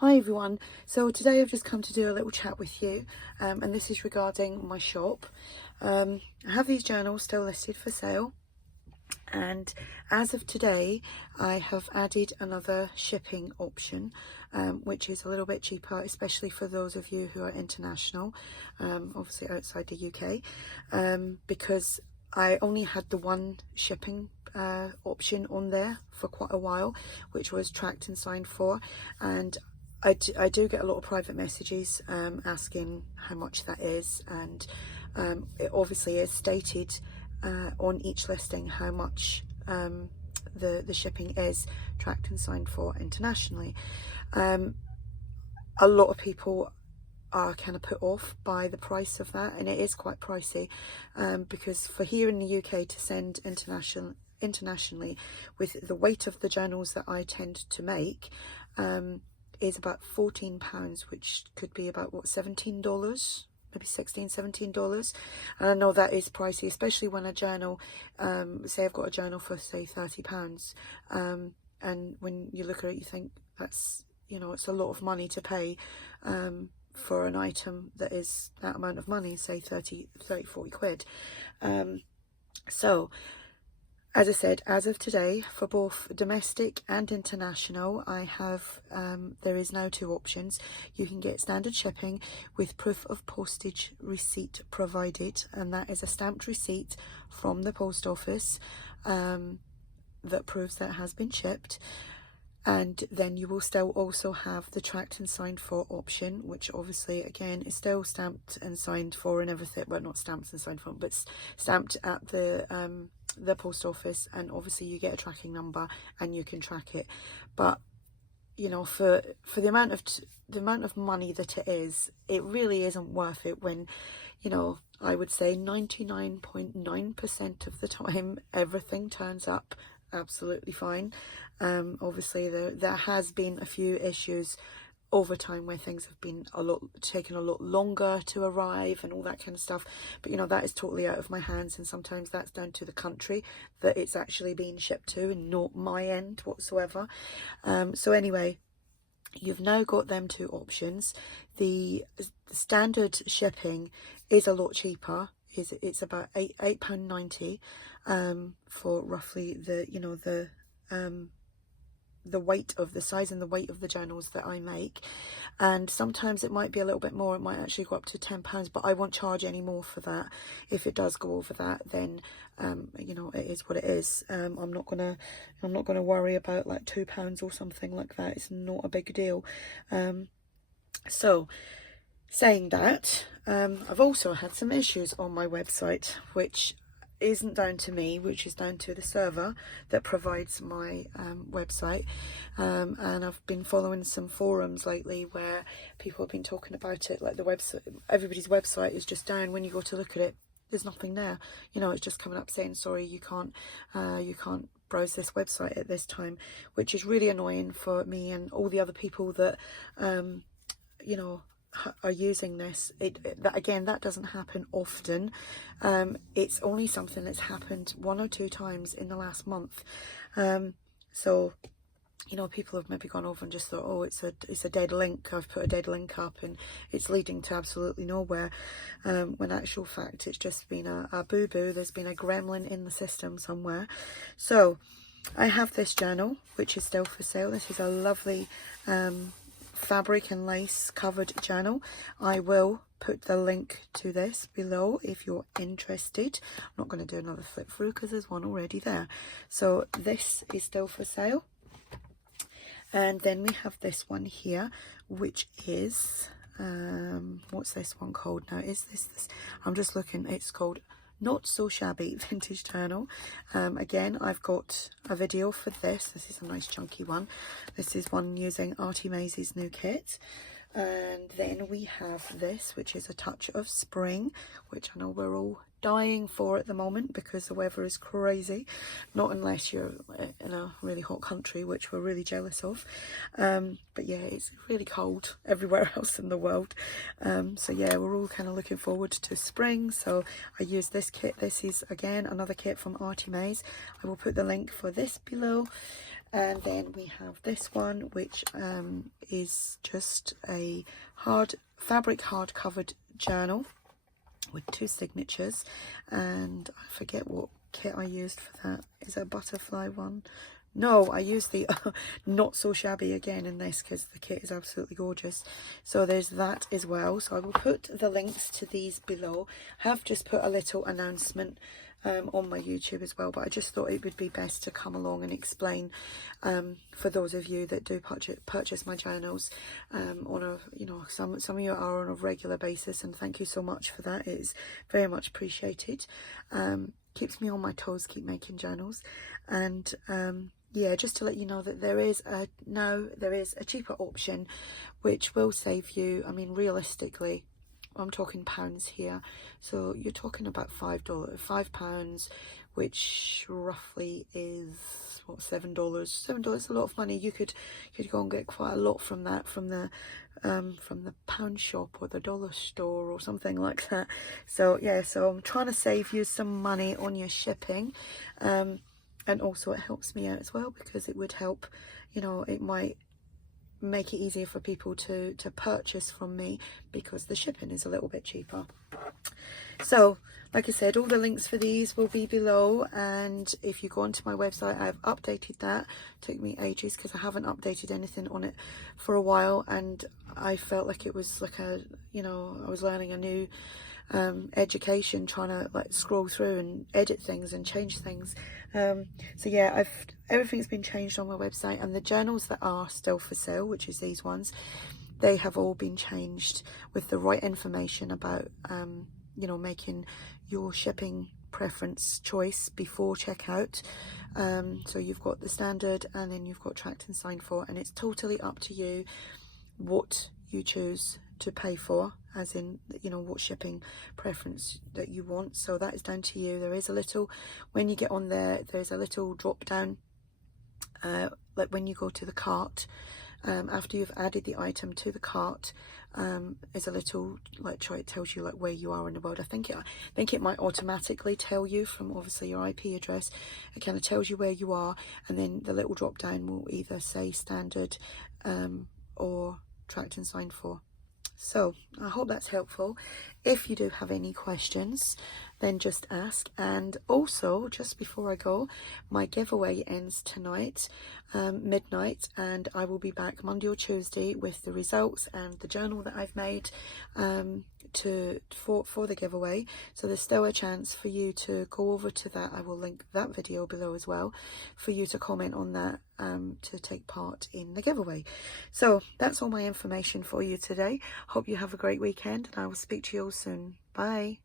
Hi everyone, so today I've just come to do a little chat with you, and this is regarding my shop. I have these journals still listed for sale, and as of today I have added another shipping option, which is a little bit cheaper, especially for those of you who are international, obviously outside the UK, because I only had the one shipping option on there for quite a while, which was tracked and signed for, and I do get a lot of private messages asking how much that is, and it obviously is stated on each listing how much the shipping is tracked and signed for internationally. A lot of people are kind of put off by the price of that, and it is quite pricey, because for here in the UK to send internationally with the weight of the journals that I tend to make, is about £14, which could be about what, $17, maybe $16–17. And I know that is pricey, especially when a journal, say I've got a journal for say £30, and when you look at it you think that's, you know, it's a lot of money to pay for an item that is that amount of money, say 40 quid. So as I said, as of today, for both domestic and international, I have, there is now two options. You can get standard shipping with proof of postage receipt provided, and that is a stamped receipt from the post office that proves that it has been shipped. And then you will still also have the tracked and signed for option, which obviously again is still stamped and signed for and everything. Well, not stamped and signed for, but stamped at the post office, and obviously you get a tracking number and you can track it. But you know, for the amount of money that it is, it really isn't worth it when, you know, I would say 99.9% of the time everything turns up absolutely fine. Obviously there has been a few issues over time where things have been taken a lot longer to arrive and all that kind of stuff, but you know, that is totally out of my hands, and sometimes that's down to the country that it's actually being shipped to and not my end whatsoever. So anyway, you've now got them two options. The standard shipping is a lot cheaper. It's about £8.90 for roughly the, you know, the weight of the size and the weight of the journals that I make. And sometimes it might be a little bit more, it might actually go up to £10, but I won't charge any more for that. If it does go over that, then you know, it is what it is. I'm not gonna worry about like £2 or something like that. It's not a big deal. So saying that, I've also had some issues on my website, which isn't down to me, which is down to the server that provides my website, and I've been following some forums lately where people have been talking about it, like the website, everybody's website is just down. When you go to look at it, there's nothing there, you know, it's just coming up saying sorry, you can't browse this website at this time, which is really annoying for me and all the other people that you know, are using this. That doesn't happen often. It's only something that's happened 1 or 2 times in the last month. So you know, people have maybe gone over and just thought, oh, it's a dead link, I've put a dead link up and it's leading to absolutely nowhere, when actual fact it's just been a boo-boo. There's been a gremlin in the system somewhere. So I have this journal which is still for sale. This is a lovely fabric and lace covered journal. I will put the link to this below if you're interested. I'm not going to do another flip through because there's one already there. So this is still for sale. And then we have this one here, which is what's this one called now? Is this I'm just looking, it's called Not So Shabby Vintage Journal. Again, I've got a video for this. This is a nice chunky one. This is one using ARTYmaze's new kit. And then we have this, which is a touch of spring, which I know we're all dying for at the moment because the weather is crazy. Not unless you're in a really hot country, which we're really jealous of. But yeah, it's really cold everywhere else in the world. So yeah, we're all kind of looking forward to spring. So I use this kit. This is again another kit from ARTYmaze. I will put the link for this below. And then we have this one, which is just a fabric hard covered journal with 2 signatures, and I forget what kit I used for that. Is it a butterfly one? No, I used the Not So Shabby again in this because the kit is absolutely gorgeous. So there's that as well. So I will put the links to these below. I have just put a little announcement on my YouTube as well, but I just thought it would be best to come along and explain for those of you that do purchase my journals on a, you know, some of you are on a regular basis, and thank you so much for that. It is very much appreciated. Keeps me on my toes, keep making journals. And yeah, just to let you know that there is a cheaper option which will save you, I mean, realistically, I'm talking pounds here, so you're talking about £5, which roughly is what, $7. $7 is a lot of money. You could go and get quite a lot from that, from the pound shop or the dollar store or something like that. So yeah, so I'm trying to save you some money on your shipping, and also it helps me out as well, because it would help, you know, it might make it easier for people to purchase from me because the shipping is a little bit cheaper. So like I said, all the links for these will be below, and if you go onto my website, I've updated that. It took me ages because I haven't updated anything on it for a while, and I felt like it was like a, you know, I was learning a new education, trying to like scroll through and edit things and change things. So yeah, everything's been changed on my website, and the journals that are still for sale, which is these ones, they have all been changed with the right information about you know, making your shipping preference choice before checkout. So you've got the standard, and then you've got tracked and signed for, and it's totally up to you what you choose to pay for, as in, you know, what shipping preference that you want. So that is down to you. There is a little, when you get on there, there's a little drop down, like when you go to the cart, after you've added the item to the cart, is a little like it tells you like where you are in the world. I think it might automatically tell you from obviously your IP address. It kind of tells you where you are, and then the little drop down will either say standard or tracked and signed for. So I hope that's helpful. If you do have any questions, then just ask. And also, just before I go, my giveaway ends tonight, midnight, and I will be back Monday or Tuesday with the results and the journal that I've made for the giveaway. So there's still a chance for you to go over to that. I will link that video below as well, for you to comment on that to take part in the giveaway. So that's all my information for you today. Hope you have a great weekend, and I will speak to you all soon. Bye.